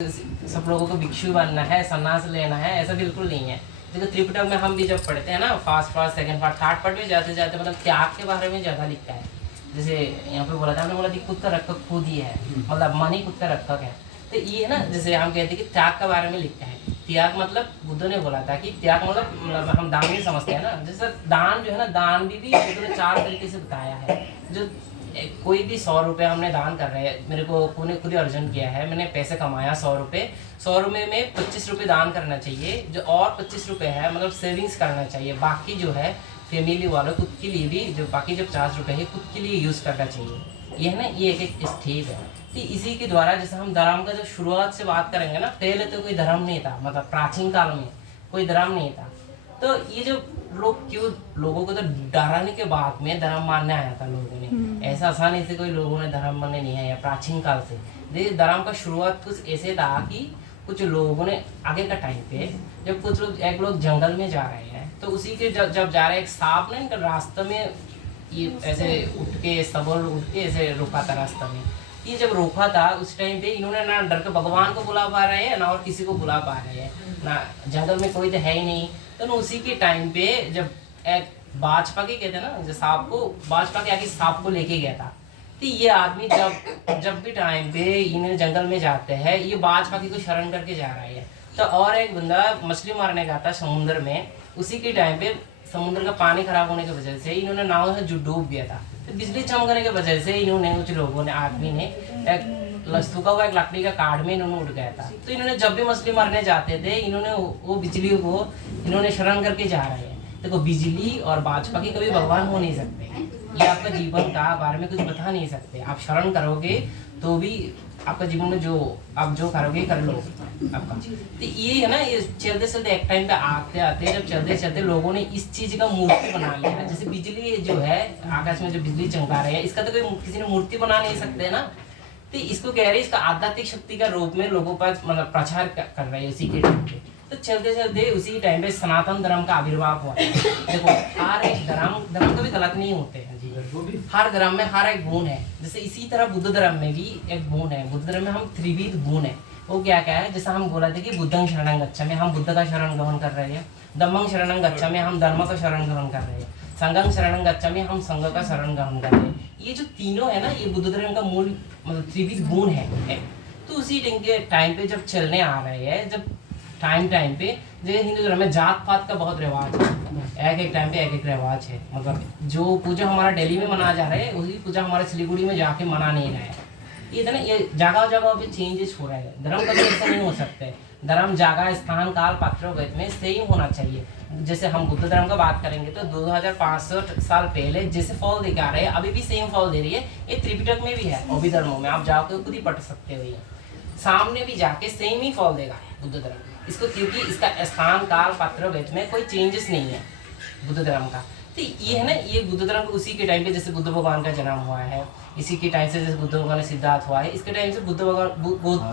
सब लोगों को भिक्षु बनना है, सन्यास लेना है, ऐसा बिल्कुल नहीं है। देखो त्रिपिटक में हम भी जब पढ़ते हैं ना, first part, second part, third part में जाते जाते मतलब त्याग के बारे में ज़्यादा लिखता है। जैसे यहाँ पे बोला था, हमने बोला कि खुद का रक्षक खुद ही है, मतलब मन ही खुद का रक्षक है। तो ये है ना, जैसे हम कहते हैं कि त्याग के बारे में लिखता है। त्याग मतलब बुद्ध ने बोला था कि त्याग मतलब हम दान नहीं समझते हैं ना। जैसे दान जो है ना, दान भी बुद्ध ने 4 तरीके से बताया है। जो कोई भी 100 रुपये हमने दान कर रहे हैं, मेरे को खुद ही अर्जन किया है, मैंने पैसे कमाया 100 रुपये, 100 रुपये में 25 रुपये दान करना चाहिए, जो और 25 रुपये है मतलब सेविंग्स करना चाहिए। बाकी जो है फैमिली वालों खुद के लिए भी, जो बाकी जब 50 रुपये है खुद के लिए यूज़ करना चाहिए। ये है ना, ये एक स्टेप है। तो इसी के द्वारा जैसे हम धर्म का जो शुरुआत से बात करेंगे ना, पहले तो कोई धर्म नहीं था, मतलब प्राचीन काल में कोई धर्म नहीं था। तो ये जो लोग क्यों लोगों को तो डराने के बाद में धर्म मानने आया था लोगों ने, ऐसा आसानी से कोई लोगों ने धर्म मानने नहीं आया प्राचीन काल से। देखिए धर्म का शुरुआत कुछ ऐसे था कि कुछ लोगों ने आगे का टाइम पे, जब कुछ लोग एक लोग जंगल में जा रहे हैं, तो उसी के जब जा रहे हैं, एक सांप ने इनका रास्ते में ये ऐसे उठ के सबल उठ के ऐसे रोका था रास्ते में। ये जब रोका था उस टाइम पे इन्होंने ना डर के भगवान को बुला पा रहे हैं ना और किसी को बुला पा रहे हैं ना, जंगल में कोई तो है ही नहीं। तो उसी के टाइम पे जब एक बाजपा के कहते हैं ना, जो सांप को बाजपा के आगे सांप को लेके गया था। तो ये आदमी जब भी टाइम पे इन्हें जंगल में जाते हैं, ये बाजपा को शरण करके जा रहा है। तो और एक बंदा मछली मारने गया था समुद्र में, उसी के टाइम पे समुद्र का पानी खराब होने की वजह से इन्होंने नाव से जो डूब गया था। तो बिजली चमकने की वजह से इन्होंने कुछ लोगों ने आदमी ने एक सूखा हुआ एक लकड़ी का काट में इन्होंने उठ गया था। तो इन्होंने जब भी मछली मारने जाते थे, इन्होंने वो बिजली को इन्होंने शरण करके जा रहे हैं। देखो बिजली और बाजपा की कभी भगवान हो नहीं सकते, ये आपका जीवन का बारे में कुछ बता नहीं सकते। आप शरण करोगे तो भी आपका जीवन में जो आप जो करोगे कर लो आपका। तो ये है ना, ये चलते चलते एक टाइम पे आते आते जब चलते चलते लोगों ने इस चीज का मूर्ति बना लिया। जैसे बिजली जो है आकाश में जो बिजली चमका रहे हैं, इसका तो कोई किसी ने मूर्ति बना नहीं सकते ना। तो इसको कह रहे हैं, इसका आध्यात्मिक शक्ति का रूप में लोगों पर मतलब प्रचार कर रहे हैं उसी के टाइम पे। तो चलते चलते उसी टाइम पे सनातन धर्म का आविर्भाव हुआ। देखो हर एक धर्म कभी गलत नहीं होते हैं जी, हर धर्म में हर एक गुण है। जैसे इसी तरह बुद्ध धर्म में भी एक गुण है। बुद्ध धर्म में हम त्रिविध गुण है। वो क्या क्या है, जैसा हम बोला था कि बुद्धं शरणं गच्छामि, हम बुद्ध का शरण ग्रहण कर रहे हैं। धम्मं शरणं गच्छामि, हम धर्म का शरण ग्रहण कर रहे हैं। संघं शरणं गच्छामि, हम संघ का शरण ग्रहण कर रहे हैं। ये जो तीनों है ना, ये बुद्ध धर्म का मूल मतलब त्रिविध गुण है। तो उसी टाइम पे जब चलने आ रहे हैं, जब टाइम पे जैसे हिंदू धर्म में जात पात का बहुत रिवाज है, एक टाइम पे एक रिवाज है। मतलब जो पूजा हमारा दिल्ली में मना जा रहा है, उसी पूजा हमारे सिलीगुड़ी में जाके मना नहीं रहा है। ये था ना, ये जगह जगह पे चेंजेस हो रहे हैं। धर्म कभी ऐसा नहीं हो सकते। धर्म जगह स्थान काल पात्र में सेम होना चाहिए। जैसे हम बुद्ध धर्म का बात करेंगे तो 2500 साल पहले जैसे फल दिखा रहे हैं, अभी भी सेम फल दे रही है। ये त्रिपिटक में भी है, और भी धर्मों में आप जाकर खुद ही पढ़ सकते हो। ये सामने भी जाके सेम ही फल देगा बुद्ध धर्म इसको, क्योंकि इसका स्थान काल पात्र में कोई चेंजेस नहीं है बुद्ध धर्म का। तो ये है ना, ये बुद्ध धर्म को उसी के टाइम पे जैसे बुद्ध भगवान का जन्म हुआ है, इसी के टाइम से जैसे बुद्ध भगवान सिद्धार्थ हुआ है, इसके टाइम से बुद्ध भगवान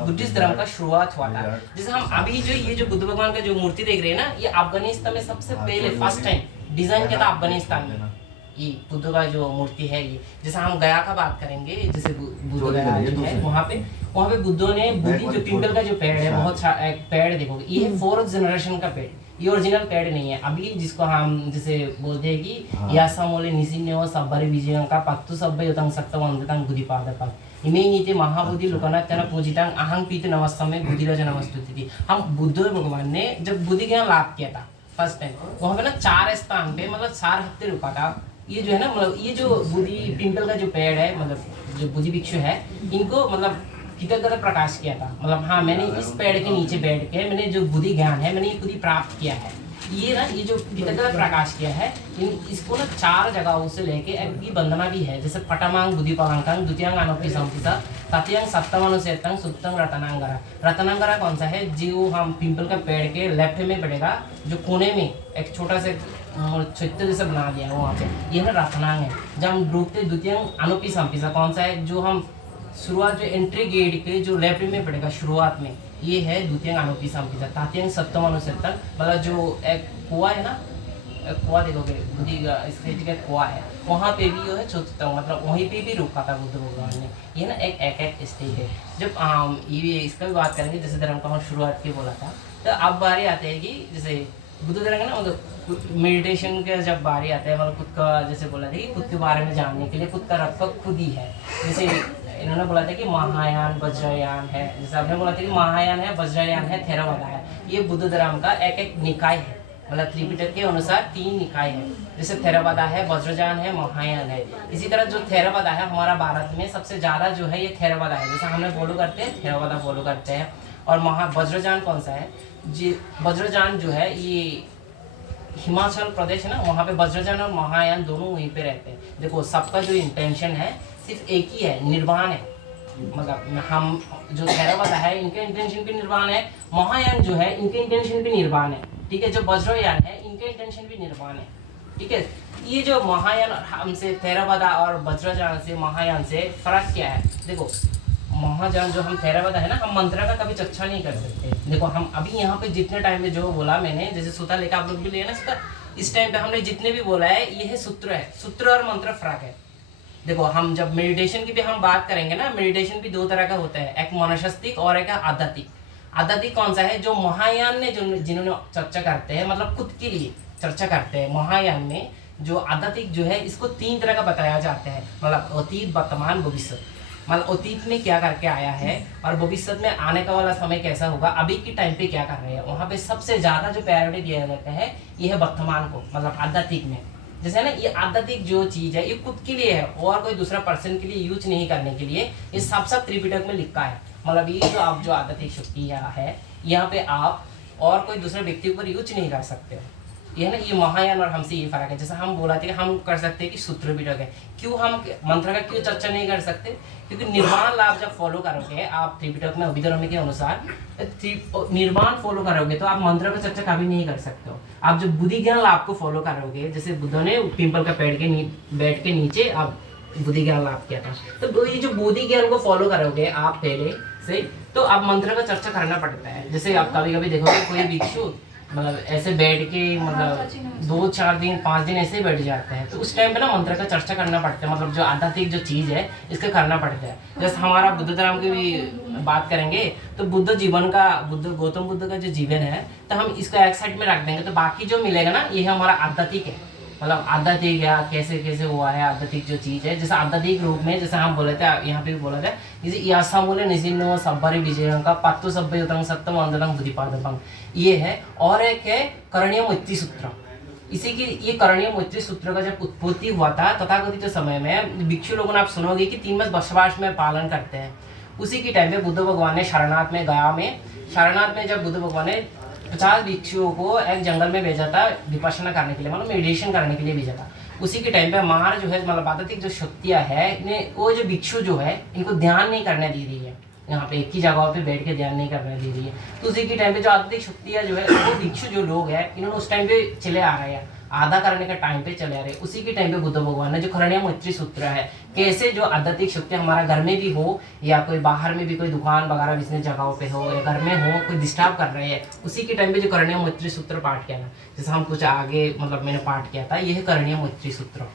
बुद्धिस्ट धर्म का शुरुआत हुआ था। जैसे हम अभी जो ये जो बुद्ध भगवान का जो मूर्ति देख रहे हैं ना, ये अफगानिस्तान में सबसे पहले फर्स्ट टाइम डिजाइन किया था अफगानिस्तान में। ये बुद्ध का जो मूर्ति है, ये जैसे हम गया का बात करेंगे, जैसे बुद्ध गया जो है वहाँ पे बुद्धों ने बुद्धि जो पिंपल का जो पेड़ है, बहुत एक पेड़ देखोगे, ये 4th जनरेशन का पेड़, ये ओरिजिनल पेड़ नहीं है। अभी जिसको हम जैसे बोलते हैं कि यासा मोले निसिन्यो सब्बरी विजयं का पत्तु सब्बे युतं सत्तवंततं बुद्धिपादपं इमे नीति महाबुद्धि लोकनाथन पूजितं अहं पीति नमस्तमे बुद्धिराज नमस्तुति। हम बुद्ध भगवान ने जब बुद्धि ज्ञान लाभ किया था फर्स्ट टाइम, वहाँ पे ना 4 स्थान पे मतलब 4 हफ्ते रुका था। ये जो है ना, मतलब ये जो बुद्धि पिंपल का जो पेड़ है, मतलब जो बुद्धि भिक्षु है, इनको मतलब कृतज्ञता प्रकाश किया था। मतलब हाँ, मैंने इस पेड़ के नीचे बैठ के मैंने जो बुद्धि ज्ञान है मैंने ये खुद ही प्राप्त किया है। ये ना, ये जो कृतज्ञता प्रकाश किया है, इसको ना 4 जगहों से लेके एक की वंदना भी है। जैसे पटमांग बुद्धि पलांकांग, द्वितीयांग अनोपि संपिता, तृतीयांग सप्तमनुसेतंग, सुप्तंग रतनांगरा। रतनांगरा कौन सा है, जो हम पिंपल का पेड़ के लेफ्ट में पड़ेगा, जो कोने में एक छोटा सा क्षेत्र जैसे बना दिया है वहाँ पे, ये ना रत्नांग है। जब हम डूबते द्वितीयांग अनोपि संपिता कौन सा है, जो हम शुरुआत जो एंट्री गेट के जो लेफ्ट में पड़ेगा शुरुआत में, ये है द्वितीयांग अनोपि संपिता। तृतीयांग सप्तम अनुसेतंग मतलब जो एक कुआ है ना, कुआ देखोगे बुद्धि का इसकी जगह कुआ है, वहाँ पे भी जो है चतुर्थ मतलब वहीं पे भी रोका था बुद्ध भगवान ने। ये ना एक स्टेज है। जब ये इसका भी बात करेंगे, जैसे धर्म का हम शुरुआत की बोला था, तो अब बारी आते हैं कि जैसे बुद्ध धर्म का ना मतलब मेडिटेशन के जब बारी आता है, मतलब खुद का जैसे बोला था कि खुद के बारे में जानने के लिए खुद का रक्षक खुद ही है। जैसे इन्होंने बोला था कि महायान वज्रयान है, जैसे आपने बोला था कि महायान है, वज्रयान है, थेरावाद है। ये बुद्ध धर्म का एक निकाय है, मतलब त्रिपिटक के अनुसार 3 निकाय है। जैसे थेरावाद है, वज्रयान है, महायान है। इसी तरह जो थेरावाद है हमारा भारत में सबसे ज्यादा जो है ये थेरावाद है, जैसे हमने फॉलो करते हैं थेरावाद फॉलो करते हैं। और वज्रयान कौन सा है जी? वज्रयान जो है ये हिमाचल प्रदेश है ना, वहाँ पे वज्रयान और महायान दोनों वहीं पे रहते हैं। देखो सबका जो इंटेंशन है सिर्फ एक ही है, निर्वाण है। मतलब हम जो थेरावाद है इनके इंटेंशन भी निर्वाण है, महायान जो है इनके इंटेंशन भी निर्वाण है, ठीक है। जो वज्रयान है इनके इंटेंशन भी निर्वाण है, ठीक है। ये जो महायान हमसे थेरावाद और वज्रयान से महायान से फर्क क्या है? देखो महायान जो हम थेरावाद है ना, हम मंत्र का कभी चर्चा नहीं कर सकते। देखो हम अभी यहाँ पे जितने टाइम पे जो बोला मैंने, जैसे सूता लेकर आप लोग भी लिया ना सूता, इस टाइम पे हमने जितने भी बोला है ये है सूत्र है। सूत्र और मंत्र फर्क है। देखो हम जब मेडिटेशन की भी हम बात करेंगे ना, मेडिटेशन भी 2 तरह का होता है, एक मनोशास्त्रिक और एक आध्यात्मिक। आध्यात्मिक कौन सा है? जो महायान ने जिन्होंने चर्चा करते हैं, मतलब खुद के लिए चर्चा करते हैं। महायान में जो आध्यात्मिक जो है इसको 3 तरह का बताया जाता है, मतलब अतीत, वर्तमान, भविष्य। मतलब अतीत में क्या करके आया है और भविष्य में आने का वाला समय कैसा होगा, अभी के टाइम पे क्या कर रहे हैं। वहाँ पे सबसे ज्यादा जो प्रायोरिटी दिया जाता है ये है वर्तमान को, मतलब आध्यात्मिक में। जैसे ना ये आध्यात्मिक जो चीज है ये खुद के लिए है और कोई दूसरा पर्सन के लिए यूज नहीं करने के लिए, ये सब त्रिपिटक में लिखा है। मतलब ये जो आप जो आध्यात्मिक शक्ति है यहाँ पे आप और कोई दूसरे व्यक्ति पर यूज नहीं कर सकते हो। ये ना ये महायान और हमसे ये फर्क है। जैसे हम बोला था कि हम कर सकते हैं कि सूत्र पिटक है, क्यों हम मंत्र का क्यों चर्चा नहीं कर सकते? क्योंकि निर्वाण लाभ जब फॉलो करोगे आप त्रिपिटक में अभिधर्म के अनुसार निर्वाण फॉलो करोगे तो आप मंत्र का चर्चा कभी नहीं कर सकते हो। आप जब बुद्धि ज्ञान लाभ को फॉलो करोगे, जैसे बुद्ध ने पिंपल का पेड़ के बैठ के नीचे आप बुद्धि ज्ञान लाभ किया था, तो ये जो बुद्धि ज्ञान को फॉलो करोगे आप पहले से, तो आप मंत्र का चर्चा करना पड़ता है। जैसे आप कभी कभी देखोगे कोई भिक्षु मतलब ऐसे बैठ के मतलब 2-4 दिन 5 दिन ऐसे ही बैठ जाते हैं, तो उस टाइम पे ना मंत्र का चर्चा करना पड़ता है। मतलब जो आध्यात्मिक जो चीज है इसका करना पड़ता है। जैसे हमारा बुद्ध धर्म की भी बात करेंगे तो बुद्ध जीवन का, गौतम बुद्ध का जो जीवन है तो हम इसका एक साइड में रख देंगे, तो बाकी जो मिलेगा ना ये हमारा आध्यात्मिक है। मतलब आध्यात्मिक या कैसे कैसे हुआ है आध्यात्मिक जो चीज है, जैसे आध्यात्मिक रूप में जैसे हम बोले थे यहाँ पे भी बोला था, जैसे यासा बोले निजिनो सब्बरी विजय का पात्तो सभ्य युतंग सत्यम अंधतंग बुद्धिपादपंग, ये है। और एक है करणीय मैत्री सूत्र। इसी की ये करणीय मैत्री सूत्र का जब उत्पत्ति हुआ था तथाकथित समय में, भिक्षु लोगों ने आप सुनोगे कि 3 मास वसवास में पालन करते हैं। उसी के टाइम पे बुद्ध भगवान ने शरणार्थ में गया में, शरणार्थ में जब बुद्ध भगवान ने 50 भिक्षुओं को एक जंगल में भेजा था विपश्यना करने के लिए, मतलब मेडिटेशन करने के लिए भेजा था। उसी के टाइम पे मार जो है मतलब आध्यात्मिक जो शक्तियाँ है इन्हें, वो जो भिक्षु जो है इनको ध्यान नहीं करने दे रही है, यहाँ पे एक ही जगह पे बैठ के ध्यान नहीं करने दे रही है। तो उसी के टाइम पे जो आध्यात्मिक शक्तियाँ जो है वो भिक्षु जो लोग हैं इन्होंने उस टाइम पे चले आ रहे हैं, आधा करने का टाइम पे चले आ रहे हैं। उसी के टाइम पे बुद्ध भगवान ने जो करणीय मैत्री सूत्र है, कैसे जो आध्यात्मिक शक्ति हमारा घर में भी हो या कोई बाहर में भी कोई दुकान वगैरह बिजनेस जगहों पे हो या घर में हो कोई डिस्टर्ब कर रहे हैं, उसी के टाइम पे जो करणीय मैत्री सूत्र पाठ किया ना, जैसे हम कुछ आगे मतलब मैंने पाठ किया था, यह है करणीय मैत्री सूत्र।